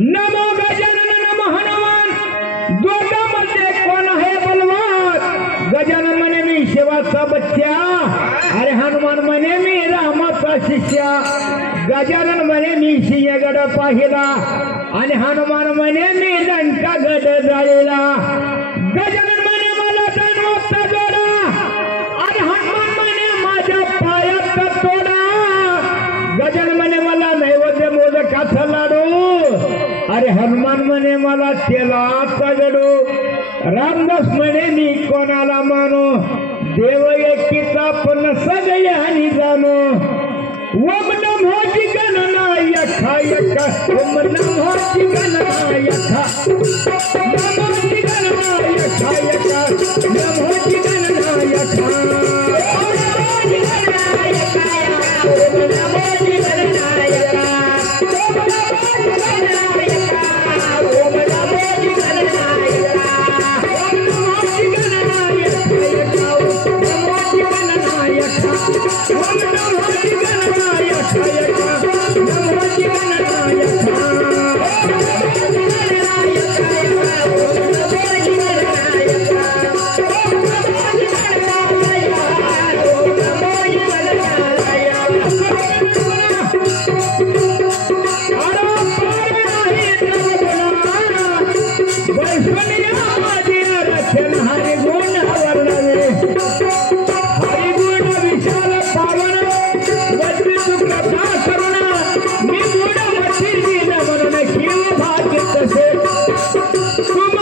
नमो गजानन नमो हनुमान दोघांमध्ये कोण आहे बलवान गजानन म्हणे मी शिवाचा बच्चा अरे हनुमान म्हणे मी रामाचा शिष्या गजानन म्हणे मी सिंहगड पाहिला आणि हनुमान म्हणे मी लंका गड जाळीला गजानन म्हणे मला धनवंत जोडा आणि हनुमान म्हणे माझ्या पायात तोडा गजानन म्हणे मला नैवेद्य मोदकाचा लाडू अरे हनुमान म्हणे मला तेलाचा गडू रामदास म्हणे मी कोणाला मानो देव एकीचा पण सगळ्यांनी जाणो ओम नमो गणनायका यका ओम नमो गणनायका नमो गणनायका यका नमो गणनायका तुम